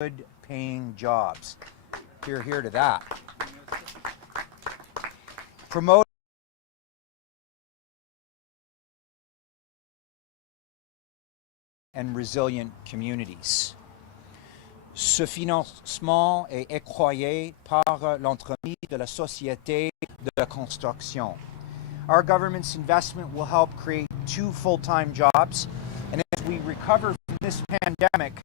good-paying jobs. Hear, hear to that. Promote and resilient communities. Ce financement est octroyé par l'entremise de la Société de la Construction. Our government's investment will help create 2 full-time jobs, and as we recover from this pandemic,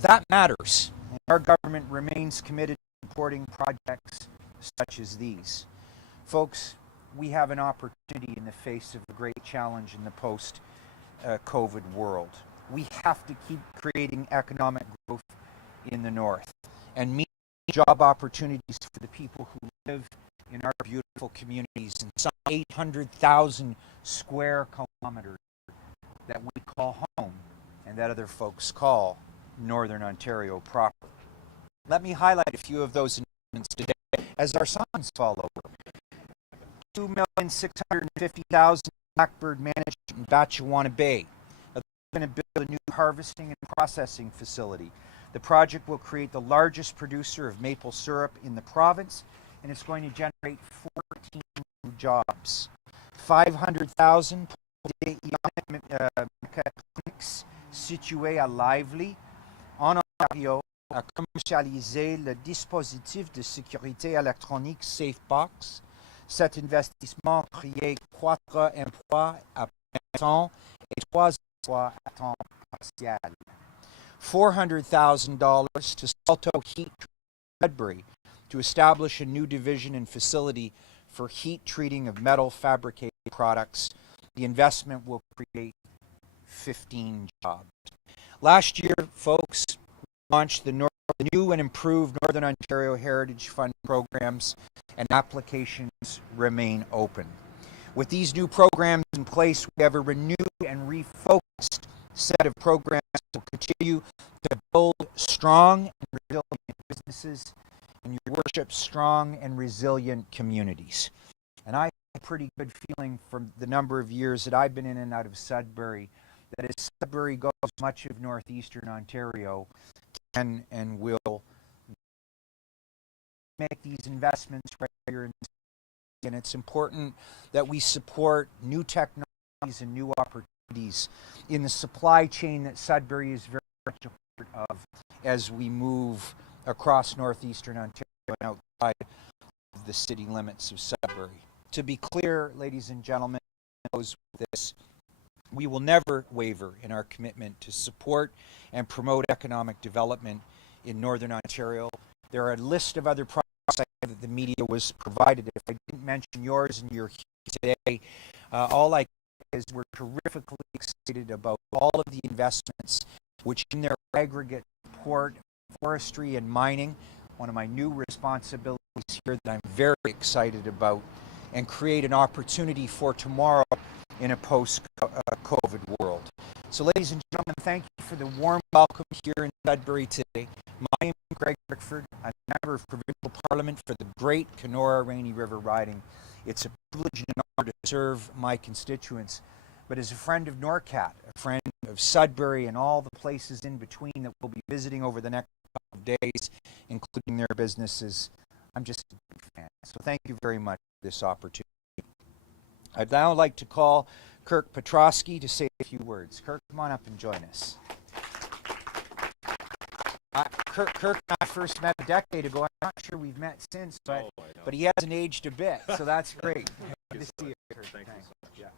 that matters. And our government remains committed to supporting projects such as these. Folks, we have an opportunity in the face of a great challenge in the post-COVID world. We have to keep creating economic growth in the north and meet job opportunities for the people who live in our beautiful communities in some 800,000 square kilometers that we call home and that other folks call Northern Ontario proper. Let me highlight a few of those investments today as our signs fall over. 2,650,000 Blackbird Management in Batchewana Bay. They're going to build a new harvesting and processing facility. The project will create the largest producer of maple syrup in the province, and it's going to generate 14 new jobs. 500,000 pour des mécatroniques situés à Lively, en Ontario, à commercialiser le dispositif de sécurité électronique SafeBox. Cet investissement crée 4 emplois à plein temps et 3 emplois à temps partiel. $400,000 to Salto Heat Sudbury to establish a new division and facility for heat treating of metal fabricated products. The investment will create 15 jobs. Last year, folks, we launched the new and improved Northern Ontario Heritage Fund programs, and applications remain open. With these new programs in place, we have a renewed and refocused set of programs that will continue to build strong and resilient businesses and, your worship, strong and resilient communities. And I have a pretty good feeling from the number of years that I've been in and out of Sudbury that as Sudbury goes, much of northeastern Ontario can and will make these investments right here in the city. And it's important that we support new technologies and new opportunities in the supply chain that Sudbury is very much a part of as we move across northeastern Ontario and outside of the city limits of Sudbury. To be clear, ladies and gentlemen, this, we will never waver in our commitment to support and promote economic development in Northern Ontario. There are a list of other projects that the media was provided. If I didn't mention yours and you're here today, all I can say is we're terrifically excited about all of the investments which in their aggregate support forestry and mining, one of my new responsibilities here that I'm very excited about, and create an opportunity for tomorrow in a post-COVID world. So ladies and gentlemen, thank you for the warm welcome here in Sudbury today. My name is Greg Rickford. I'm a member of Provincial Parliament for the great Kenora Rainy River riding. It's a privilege and an honor to serve my constituents. But as a friend of NORCAT, a friend of Sudbury and all the places in between that we'll be visiting over the next couple of days, including their businesses, I'm just a big fan. So thank you very much for this opportunity. I'd now like to call Kirk Petrosky to say a few words. Kirk, come on up and join us. Kirk and I first met a decade ago. I'm not sure we've met since, but he hasn't aged a bit, so that's great. Good to see you, Kirk. Thank you so much. Yeah.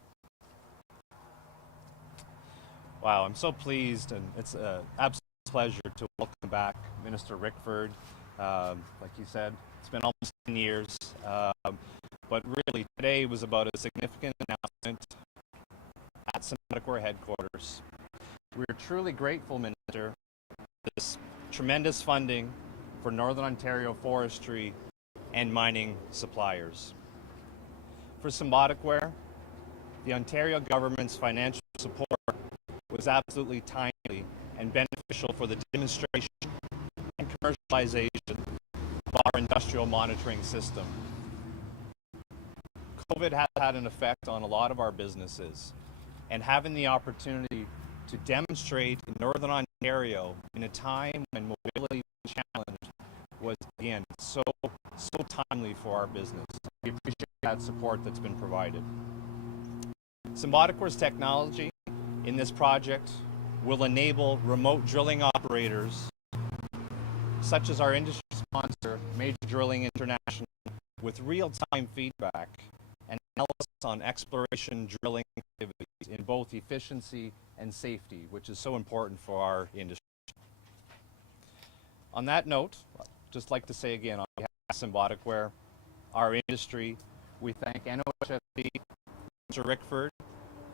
Wow, I'm so pleased, and it's an absolute pleasure to welcome back Minister Rickford. Like you said, it's been almost 10 years, but really today was about a significant announcement at Sudbury headquarters. We're truly grateful, Minister, for this tremendous funding for Northern Ontario forestry and mining suppliers. For Symboticware, the Ontario government's financial support was absolutely timely and beneficial for the demonstration and commercialization of our industrial monitoring system. COVID has had an effect on a lot of our businesses, and having the opportunity to demonstrate in Northern Ontario Ontario in a time when mobility challenge was, again, so timely for our business. We appreciate that support that's been provided. Symboticware's technology in this project will enable remote drilling operators, such as our industry sponsor, Major Drilling International, with real-time feedback and analysis on exploration drilling activities in both efficiency and safety, which is so important for our industry. On that note, I'd just like to say again, on behalf of Symboticware, our industry, we thank NOHFC, Mr. Rickford,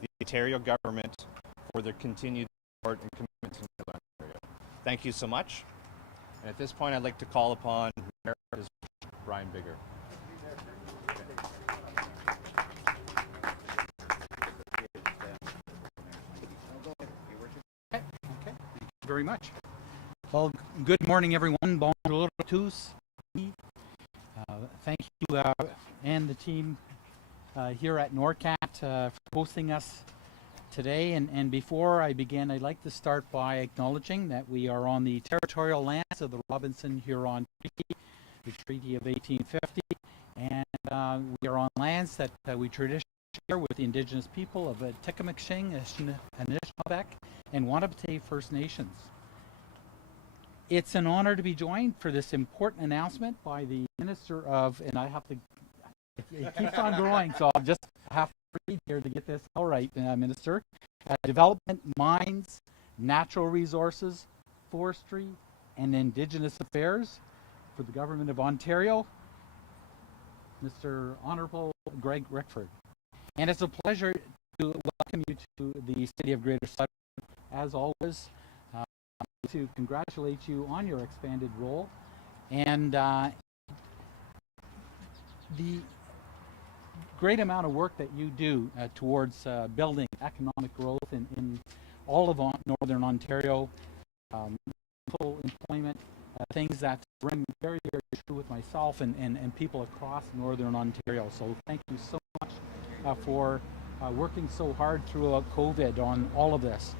the Ontario government for their continued support and commitment to Northern Ontario. Thank you so much. And at this point, I'd like to call upon Mayor Brian Bigger. Okay. Thank you very much. Well, good morning, everyone. Bonjour à tous. Thank you and the team here at NORCAT for hosting us today. And before I begin, I'd like to start by acknowledging that we are on the territorial lands of the Robinson-Huron Treaty, the Treaty of 1850, and we are on lands that we traditionally share with the Indigenous people of Tikamakshing, Anishinaabeg, and Wanapitei First Nations. It's an honor to be joined for this important announcement by the Minister of, and I have to, it keeps on growing, so I'll just have to read here to get this all right, Minister. Development, Mines, Natural Resources, Forestry, and Indigenous Affairs for the Government of Ontario, Mr. Honorable Greg Rickford. And it's a pleasure to welcome you to the City of Greater Sudbury. As always, to congratulate you on your expanded role and the great amount of work that you do towards building economic growth in all of Northern Ontario, full employment, things that ring very, very true with myself and people across Northern Ontario. So thank you so much for working so hard throughout COVID on all of this.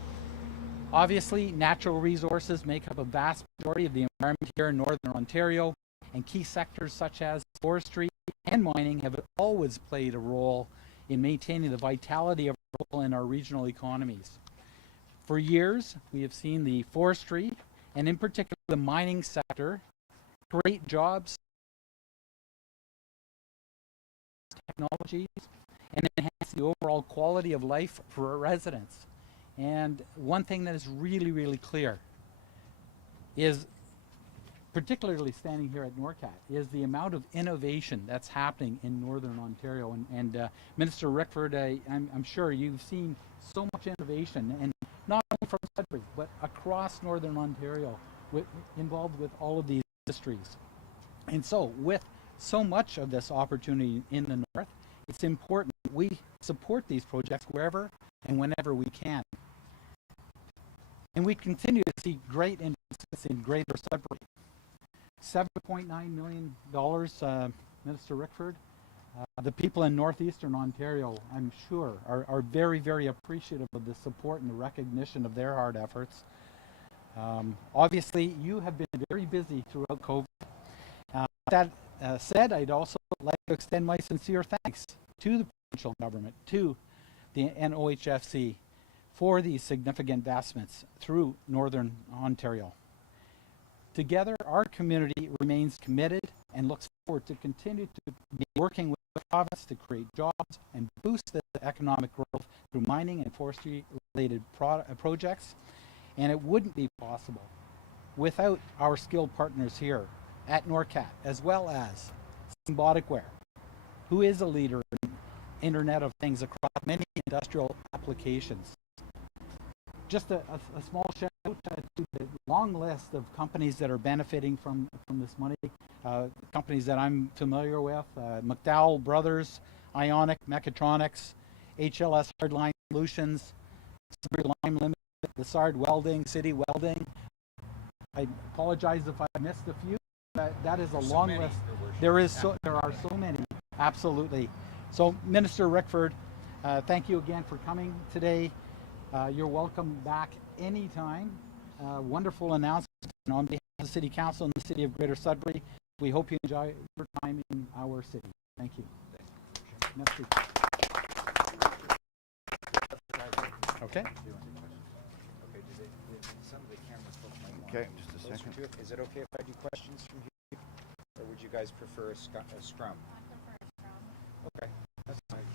Obviously, natural resources make up a vast majority of the environment here in Northern Ontario, and key sectors such as forestry and mining have always played a role in maintaining the vitality of our local and our regional economies. For years, we have seen the forestry, and in particular the mining sector, create jobs, technologies, and enhance the overall quality of life for our residents. And one thing that is really, really clear is, particularly standing here at NORCAT, is the amount of innovation that's happening in Northern Ontario. And Minister Rickford, I'm sure you've seen so much innovation, and not only from Sudbury, but across Northern Ontario, involved with all of these industries. And so, with so much of this opportunity in the North, it's important we support these projects wherever and whenever we can. And we continue to see great investments in Greater Sudbury. $7.9 million, Minister Rickford. The people in Northeastern Ontario, I'm sure, are very, very appreciative of the support and the recognition of their hard efforts. Obviously, you have been very busy throughout COVID. That said, I'd also like to extend my sincere thanks to the provincial government, to the NOHFC, for these significant investments through Northern Ontario. Together, our community remains committed and looks forward to continue to be working with the province to create jobs and boost the economic growth through mining and forestry-related projects. And it wouldn't be possible without our skilled partners here at NORCAT, as well as Symboticware, who is a leader in Internet of Things across many industrial applications. Just a small shout out to the long list of companies that are benefiting from this money. Companies that I'm familiar with, McDowell Brothers, Ionic Mechatronics, HLS Hardline Solutions, Sudbury Lime Limited, Lassard Welding, City Welding. I apologize if I missed a few. That is a long list. There are so many, absolutely. So Minister Rickford, thank you again for coming today. You're welcome back anytime. wonderful announcement. And on behalf of the City Council and the City of Greater Sudbury, we hope you enjoy your time in our city. Thank you. Merci. Okay. Okay, just a second. Is it okay if I do questions from here? Or would you guys prefer a scrum? I prefer a scrum. Okay, that's fine.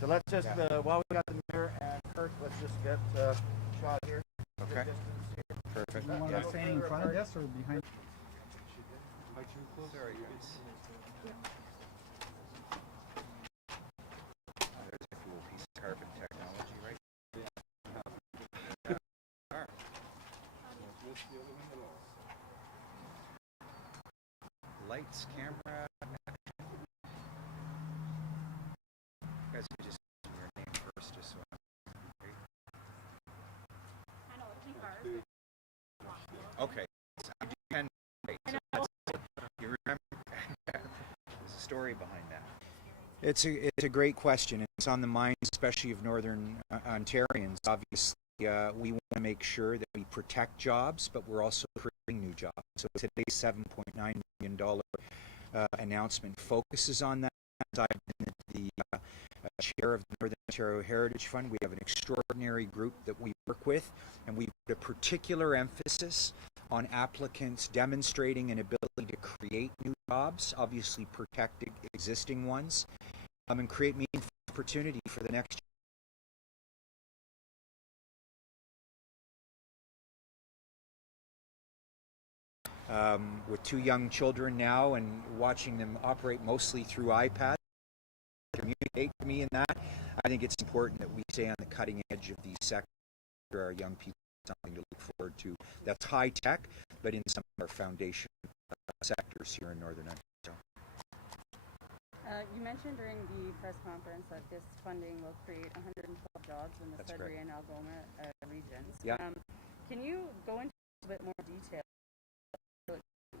So let's just, while we got the mayor and Kurt, let's just get a shot here. Okay. Perfect. Do you want Yeah. to stand in front of us or behind? Sorry, guys. There's a cool piece of carbon technology, right? Lights, camera. You guys can just give me your name first, just so I know it's too hard. okay. So I do pen. So you remember? There's a story behind that. It's a great question. It's on the minds, especially of Northern Ontarians. Obviously, we want to make sure that we protect jobs, but we're also creating new jobs. So today's $7.9 million announcement focuses on that. I've been the chair of the Northern Ontario Heritage Fund. We have an extraordinary group that we work with, and we put a particular emphasis on applicants demonstrating an ability to create new jobs, obviously protect existing ones, and create meaningful opportunity for the next with 2 young children now and watching them operate mostly through iPads, communicate to me in that. I think it's important that we stay on the cutting edge of these sectors for our young people, something to look forward to. That's high tech, but in some of our foundation sectors here in Northern Ontario. You mentioned during the press conference that this funding will create 112 jobs in the Sudbury and Algoma regions. Yeah. Can you go into a bit more detail?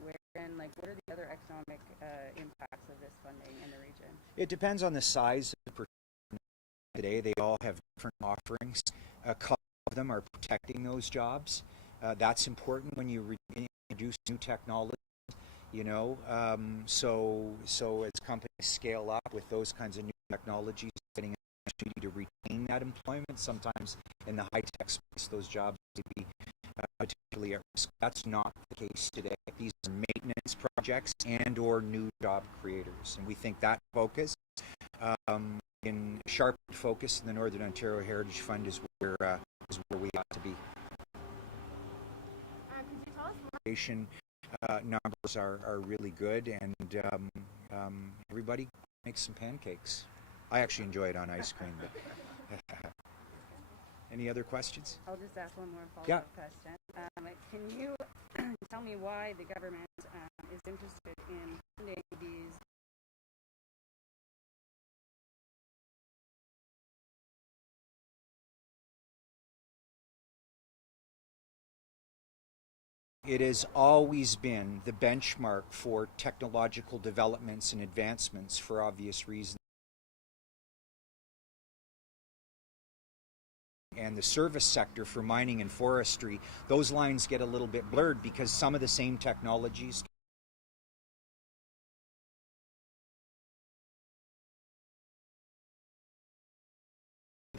Where and what are the other economic impacts of this funding in the region? It depends on the size of the today. They all have different offerings. A couple of them are protecting those jobs. That's important when you introduce new technology. So as companies scale up with those kinds of new technologies, getting an opportunity to retain that employment. Sometimes in the high-tech space, those jobs may be particularly at risk. That's not the case today. These are maintenance projects and or new job creators. And we think that focus, in sharp focus in the Northern Ontario Heritage Fund is where we ought to be. Could you tell us more? Numbers are really good, and everybody makes some pancakes. I actually enjoy it on ice cream. But any other questions? I'll just ask one more follow-up question. Can you tell me why the government is interested in funding these? It has always been the benchmark for technological developments and advancements for obvious reasons. And the service sector for mining and forestry, those lines get a little bit blurred because some of the same technologies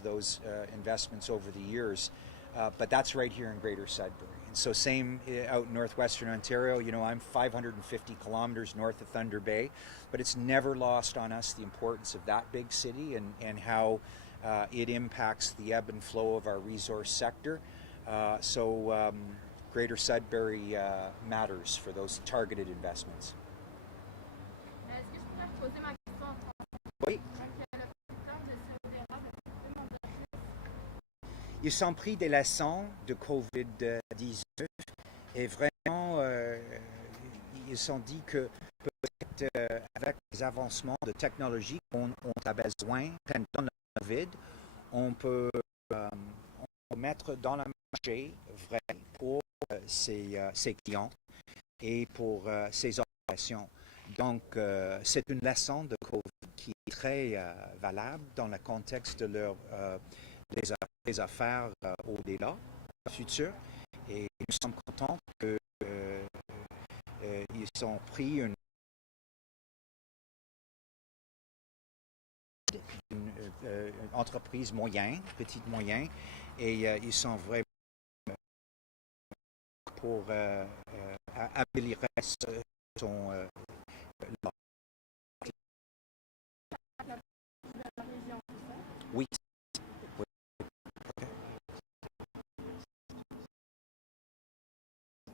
those investments over the years. But that's right here in Greater Sudbury. And so same out in northwestern Ontario, I'm 550 kilometers north of Thunder Bay, but it's never lost on us the importance of that big city and how it impacts the ebb and flow of our resource sector. So Greater Sudbury matters for those targeted investments. Est-ce que je pourrais poser ma question en français? Oui. Donc, le président de Sudbury-com demande juste. Ils sont pris des leçons de COVID-19 et vraiment, ils sont dit que peut-être avec les avancements de technologie qu'on a besoin pendant le COVID, on peut mettre dans le marché vrai pour ses clients et pour ses opérations. Donc, c'est une leçon de COVID qui est très valable dans le contexte de des affaires au-delà, futur. Et nous sommes contents que ils ont pris une entreprise moyenne, petite moyenne, et ils sont vraiment pour améliorer son oui.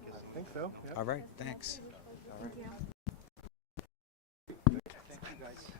I think so. Yeah. All right, thanks. Thank you guys.